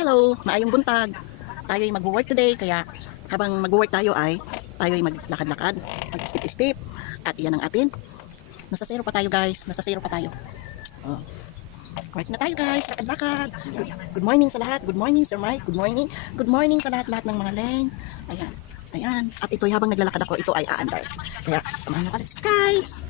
Hello, maayong buntag. Tayo ay mag-work today, kaya habang mag-work tayo ay maglakad-lakad, mag-step-step. At iyan ang atin. Nasa zero pa tayo guys, nasa zero pa tayo. Oh. Work na tayo guys, lakad-lakad. Good morning sa lahat, good morning Sir Mike, good morning. Good morning sa lahat-lahat ng mga leng. Ayan, ayan. At ito habang naglalakad ako, ito ay aandar. Kaya samahan nyo ka guys.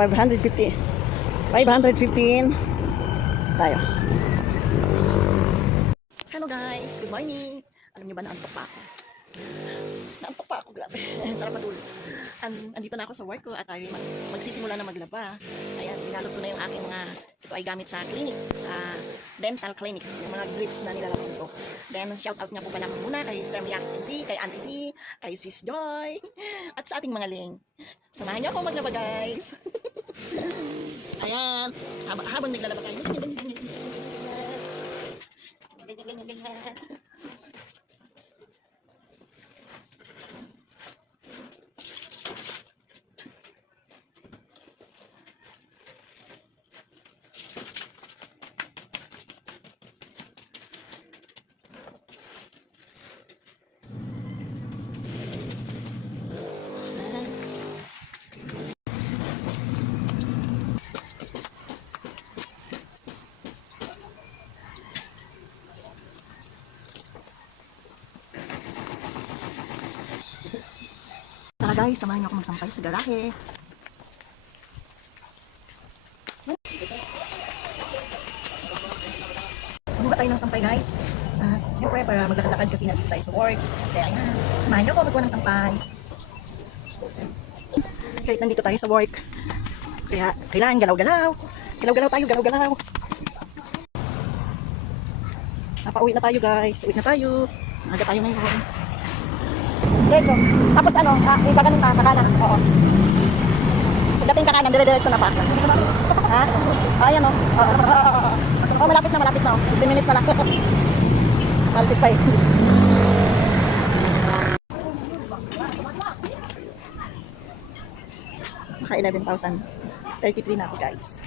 550. 515 tayo. Hello guys, good morning. Alam niyo ba na antok pa ako? Naantok pa ako, grabe. Sarap matulog. Andito na ako sa work ko at tayo magsisimula na maglaba. Ayan, binalot ko na yung aking mga, ito ay gamit sa clinic, sa dental clinic, yung mga grips na nilalaman ko. Then, shout out nga po pala muna kay Sir Miyaki C, kay Auntie C, kay Sis Joy, at sa ating mga ling. Samahan niyo ako maglaba guys. Ayan, habang naglalaba kayo. Tara guys, samahan niyo ako magsampay sa garahe. Buka tayo ng sampay guys. At siyempre para maglakad-lakad kasi nandito tayo sa work. Kaya ayan, samahan niyo ako magkuha ng sampay. Kahit nandito tayo sa work. Kaya kailangan galaw-galaw. Galaw-galaw tayo, galaw-galaw. Napauwi na tayo guys. Uwi na tayo. Aga tayo ngayon. Diretso. Tapos ano, gaganon ka, kakanan. Oo. Pagdating kakanan, dire-diretso na pa. Ha? Ayan o. Oh, malapit na, malapit na. 15 minutes na lang. Malapit pa eh. Maka 11,000. 33 na ako guys.